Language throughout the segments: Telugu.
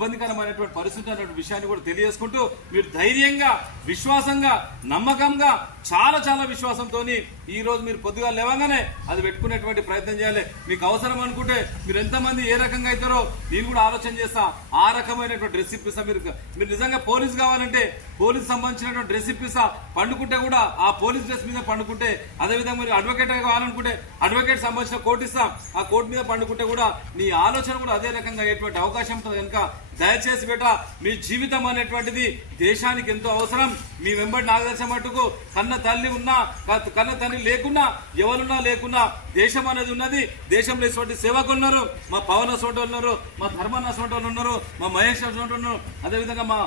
ఇబ్బందికరమైనటువంటి పరిస్థితి అనే విషయాన్ని కూడా తెలియజేసుకుంటూ మీరు ధైర్యంగా, విశ్వాసంగా, నమ్మకంగా, చాలా చాలా విశ్వాసంతో ఈ రోజు మీరు పొద్దుగా లేవగానే అది పెట్టుకునేటువంటి ప్రయత్నం చేయాలి. మీకు అవసరం అనుకుంటే మీరు ఎంతమంది ఏ రకంగా అవుతారో నేను కూడా ఆలోచన చేస్తా. ఆ రకమైనటువంటి డ్రెస్ ఇప్పిస్తా. మీరు నిజంగా పోలీస్ కావాలంటే పోలీస్ సంబంధించినటువంటి డ్రెస్ ఇప్పిస్తా. పండుకుంటే కూడా ఆ పోలీస్ డ్రెస్ మీద పండుకుంటే, అదేవిధంగా మీరు అడ్వకేట్ కావాలనుకుంటే అడ్వకేట్ సంబంధించిన కోర్టు ఇస్తా. ఆ కోర్టు మీద పండుకుంటే కూడా నీ ఆలోచన కూడా అదే రకంగా అయ్యేటువంటి అవకాశం ఉంటుంది. కనుక దయచేసి బేట మీ జీవితం అనేటువంటిది దేశానికి ఎంతో అవసరం. మీ వెంబడి నాకు తెలిసిన మట్టుకు కన్న తల్లి ఉన్నా, కన్న తల్లి లేకున్నా, ఎవరున్నా లేకున్నా దేశం అనేది ఉన్నది. దేశంలో ఇటువంటి సేవకులు ఉన్నారు. మా పవన్ అసోటి ఉన్నారు, మా ధర్మన్న అసోటి ఉన్నారు, మా మహేష్ అసోటి ఉన్నారు, అదేవిధంగా మా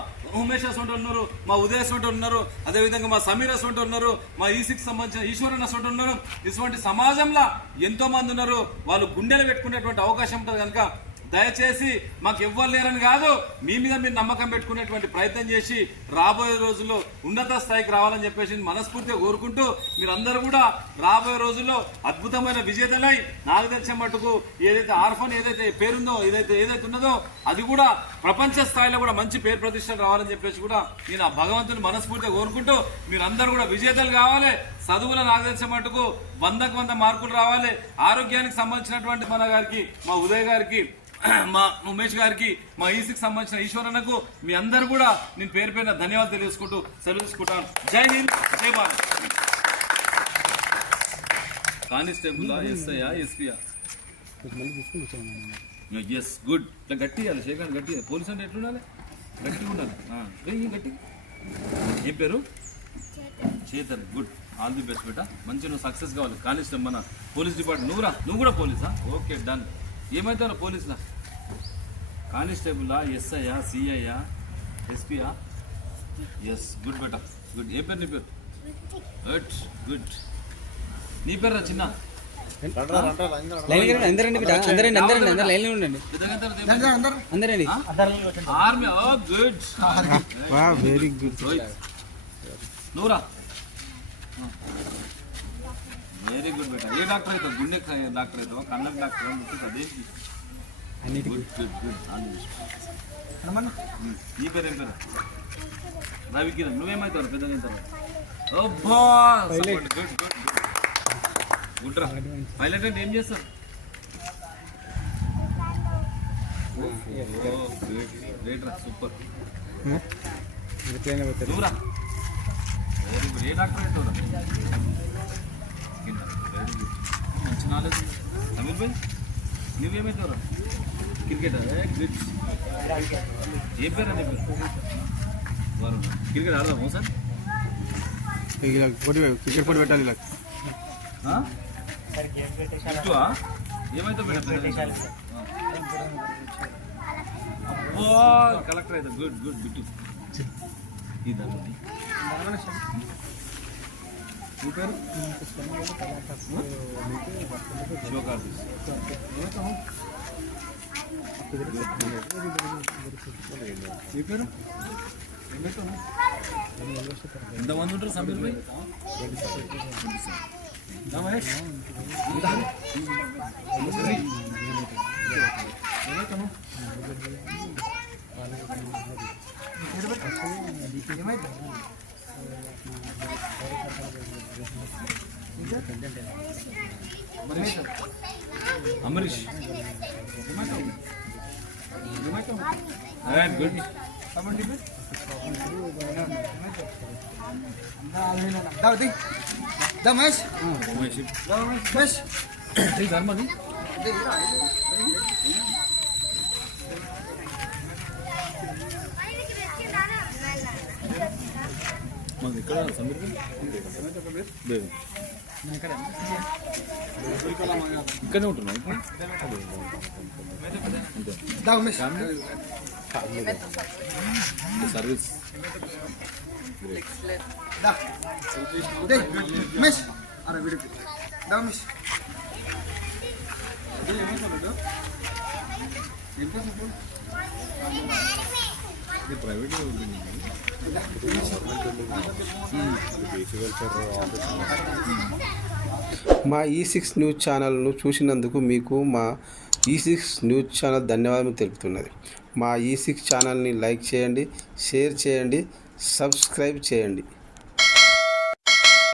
ఉమేష్ అసోటి ఉన్నారు, మా ఉదయ్ అసోటి ఉన్నారు, అదేవిధంగా మా సమీర్ అసోటి ఉన్నారు, మా ఈసీకి సంబంధించిన ఈశ్వరన్ అసోటి ఉన్నారు. ఇటువంటి సమాజంలో ఎంతో మంది ఉన్నారు. వాళ్ళు గుండెలు పెట్టుకునేటువంటి అవకాశం ఉంటుంది. కనుక దయచేసి మాకు ఎవ్వరు లేరని కాదు, మీ మీద మీరు నమ్మకం పెట్టుకునేటువంటి ప్రయత్నం చేసి రాబోయే రోజుల్లో ఉన్నత స్థాయికి రావాలని చెప్పేసి మనస్ఫూర్తిగా కోరుకుంటూ మీరందరూ కూడా రాబోయే రోజుల్లో అద్భుతమైన విజేతలై నాకు తెలిసిన మట్టుకు ఏదైతే ఆర్ఫన్ ఏదైతే పేరుందో ఏదైతే ఉన్నదో అది కూడా ప్రపంచ స్థాయిలో కూడా మంచి పేరు ప్రతిష్టలు రావాలని చెప్పేసి కూడా నేను ఆ భగవంతుని మనస్ఫూర్తిగా కోరుకుంటూ మీరందరూ కూడా విజేతలు కావాలి. చదువులో నాకు తెలిసిన మట్టుకు 100కు 100 మార్కులు రావాలి. ఆరోగ్యానికి సంబంధించినటువంటి మన గారికి, మా ఉదయ్ గారికి, మా ఉమేష్ గారికి, మా ఈసీకి సంబంధించిన ఈశ్వరన్నకు మీ అందరూ కూడా నేను పేరు పేరున ధన్యవాదాలు తెలియజేసుకుంటూ సెలవు తీసుకుంటాను. జై హింద్, జై భారత్. కానిస్టేబుల్ ఎస్ఐయా ఎస్పీయా? Yes, good. ఇట్లా గట్టి ఇవ్వాలి, శేఖర్ గట్టి. పోలీస్ అంటే ఎట్లుండాలి? గట్టిగా ఉండాలి. గట్టి. ఏం పేరు? Chetan. Good. All the best బేట. మంచి నువ్వు సక్సెస్ కావాలి. కానిస్టేబుల్ మన పోలీస్ డిపార్ట్మెంట్. నువ్వు కూడా పోలీసా? Okay, done. ఏమవుతావు పోలీసులా? కానిస్టేబుల్లా, ఎస్ఐయా, సిఐయా, ఎస్పీయా? ఎస్, గుడ్ బేట, గుడ్. ఏ పేరు నీ పేరు? గుడ్. నీ పేరు రా చిన్న? ఆర్మీ. Good, very good. నువ్వురా? వెరీ గుడ్ బేట. ఏ డాక్టర్ అవుతావు? గుండె డాక్టర్ అవుతావా? కళ్ళకి డాక్టర్ అదేంటి? గుడ్. నీ పేరు ఏం పేరు? రవికిరణ్. నువ్వేమవుతావు పెద్దగా అవుతావు? గుడ్ రా. పైలట్ అంటే ఏం చేస్తారు? గ్రేట్ రా, సూపర్. నువ్వురా? Very good. ఏ డాక్టర్ అవుతావు? మంచి నాలెడ్జ్. సమీర్ భాయ్ నువ్వేమవుతావురా? క్రికెట్. గుడ్. ఏ పేరు అని వారు క్రికెట్ ఆడదాము సార్? క్రికెట్ పోటీ పెట్టాలి. ఏమైతే కలెక్టర్ అవుతా. గుడ్. బిట్టు పేరు ఎంతమంది ఉంటారు సమీర్ భాయ్? మహేష్ అమరీష్. గుడ్. ధర్మది మాది ఇక్కడ సమీర్ ఇక్కడనే ఉంటున్నా. సర్వీస్ ప్రైవేట్ ఉంటుంది. బేసిక్ వెల్ఫేర్ ఆఫీస్ మా E6 న్యూస్ ఛానల్ను చూసినందుకు మీకు మా E6 న్యూస్ ఛానల్ ధన్యవాదాలు తెలుపుతున్నది. మా E6 ఛానల్ని లైక్ చేయండి, షేర్ చేయండి, సబ్స్క్రైబ్ చేయండి.